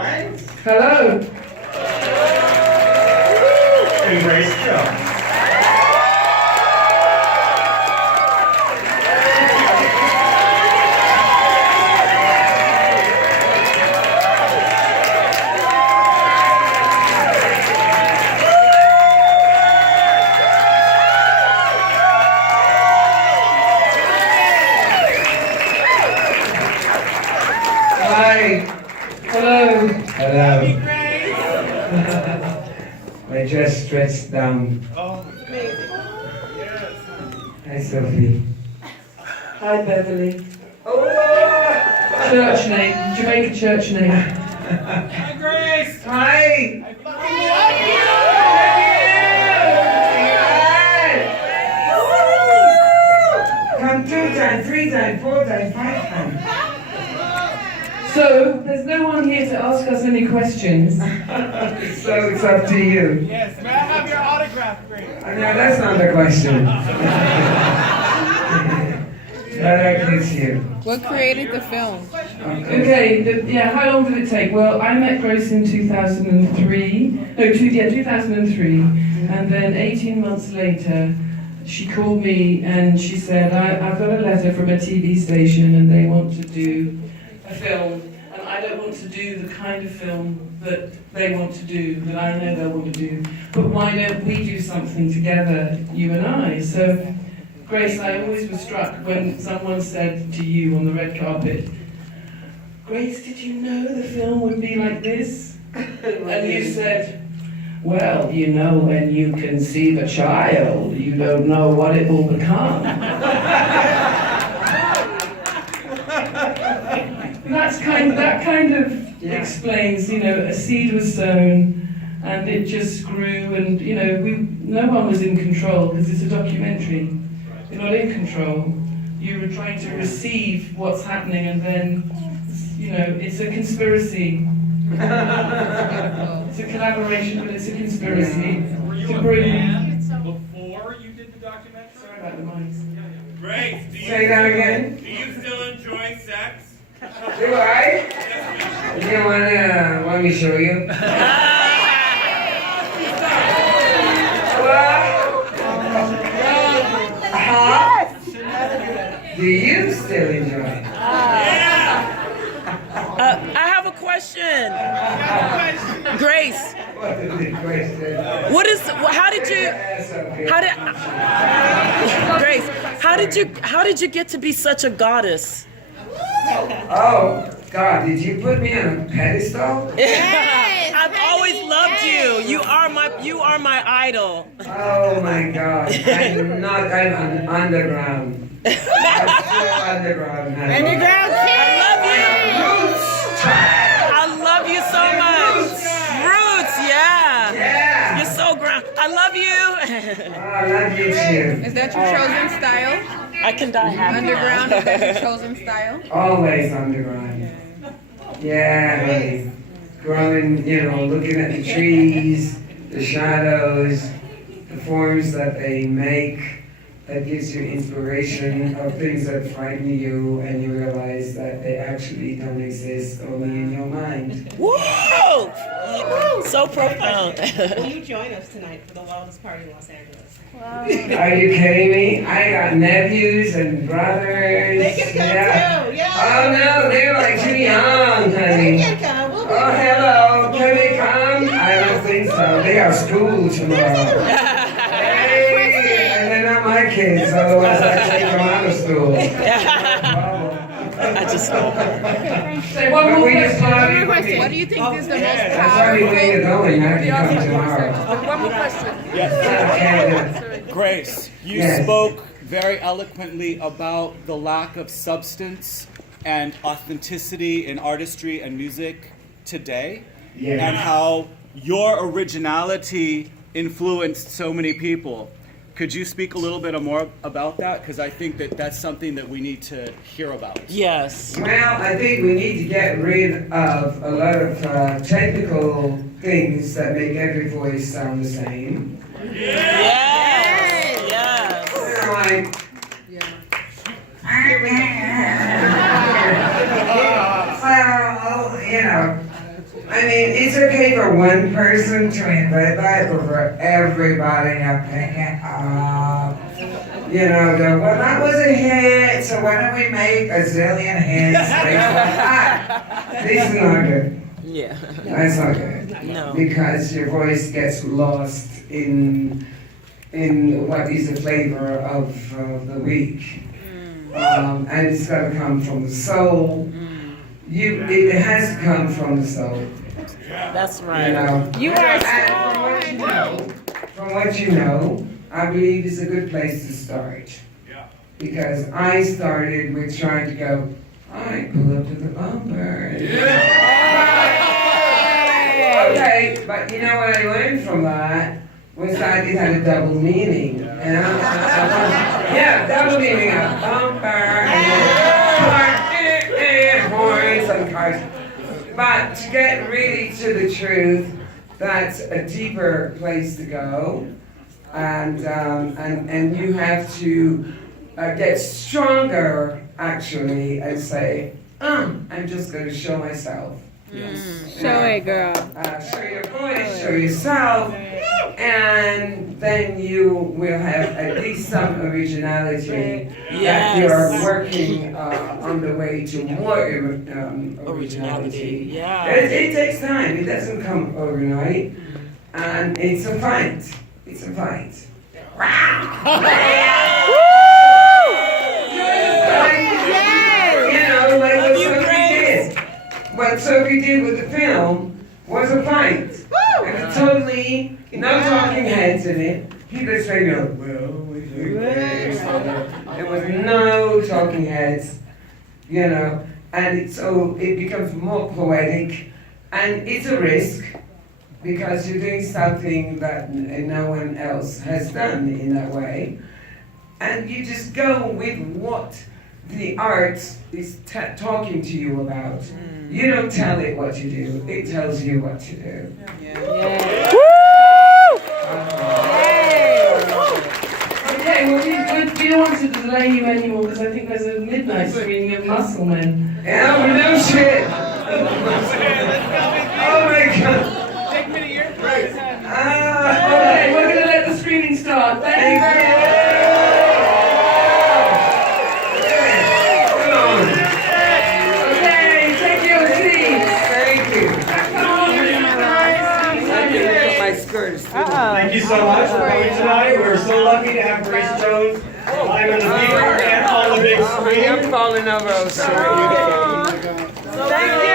Hello. Hey, Grace, go. Hi. Hello. Hello. I just stretched down. Oh, amazing. Yes. Hi, Sophie. Hi, Beverly. Oh! Church name, Jamaican church name. Hi, Grace. Hi. I fucking love you. Come 2 times, 3 times, 4 times, 5 times. So, there's no one here to ask us any questions. So it's up to you. Yes, may I have your autograph, Grace? No, that's not the question. That is you. What created the film? Okay. Okay, how long did it take? Well, I met Grace in 2003. No, 2003. And then 18 months later, she called me and she said, I've got a letter from a TV station and they want to do a film. And I don't want to do the kind of film that they want to do, that I know they'll want to do. But why don't we do something together, you and I? So, Grace, I always was struck when someone said to you on the red carpet, Grace, did you know the film would be like this? And you said, well, you know, when you conceive a child, you don't know what it will become. That kind of explains, you know, a seed was sown and it just grew and, you know, no one was in control because it's a documentary. You're not in control. You were trying to receive what's happening and then, you know, it's a conspiracy. It's a collaboration, but it's a conspiracy. Were you To a bring- fan before you did the documentary? Sorry about the mics. Grace, Say that again. do you still enjoy sex? Do I? You want me to show you? Do you still enjoy it? I have a question. Grace, What is the question? how did you get to be such a goddess? Oh, God, did you put me on a pedestal? I've always loved you. You are my idol. Oh my God, I'm underground. I'm still underground. honey. I love you so much. Roots, yeah. Yeah. You're so ground. I love you. Oh, I love you too. Is that your chosen style? I can die happy. Underground, is that your chosen style? Always underground. Yeah, honey. Growing, you know, looking at the trees, the shadows, the forms that they make, that gives you inspiration of things that frighten you and you realize that they actually don't exist, only in your mind. Whoa! So profound. Will you join us tonight for the wildest party in Los Angeles? Are you kidding me? I got nephews and brothers. They can come too, yeah. Oh no, they're like too young, honey. They can come. We'll be Oh, hello. Can they come? I don't think so. They got school tomorrow. Hey, and they're not my kids, otherwise I'd take them out of school. I just Say one more question. One more question. What do you think is the most That's the only way you're going. I can come tomorrow. One more question. Okay. Grace, you Yes. spoke very eloquently about the lack of substance and authenticity in artistry and music today, Yeah. and how your originality influenced so many people. Could you speak a little bit more about that? Because I think that that's something that we need to hear about. Yes. Well, I think we need to get rid of a lot of technical things that make every voice sound the same. Yes. Yes. You know, like, so, you know, I mean, it's okay for one person to invent that, but for everybody to pick it up. You know, go, well, that was a hit, so why don't we make a zillion hits based on that? This is not good. Yeah. That's not good. No. Because your voice gets lost in what is the flavor of the week. And it's got to come from the soul. It has to come from the soul. That's You right. know. You are And from what you know, I believe it's a good place to start. Yeah. Because I started with trying to go, I pull up to the bumper. Okay, but you know what I learned from that was that it had a double meaning. You know? Yeah, double meaning of bumper and horns and cars. But to get really to the truth, that's a deeper place to go, and you have to get stronger actually and say, I'm just going to show myself. Show it, girl. Show your voice, show yourself, and then you will have at least some originality that you are working on the way to more originality. Yeah. It takes time. It doesn't come overnight, and it's a fight. It's a fight. You know, like what Sophie did. What Sophie did with the film was a fight. It was totally no talking heads in it. People say, well, we think this. There was no talking heads, you know, and so it becomes more poetic, and it's a risk because you're doing something that no one else has done in that way, and you just go with what the art is talking to you about. You don't tell it what to do, it tells you what to do. Okay, well, we don't want to delay you anymore because I think there's a midnight screening of Muscle Men. Yeah, well, no shit. Oh my god. Take me to your Okay, we're going to let the screening start. Thank you very much. Come on. Okay, take your seats. Thank you. Thank you so much for coming tonight. We're so lucky to have Grace Jones live in the theater and on the big screen. I'm falling over. Thank you.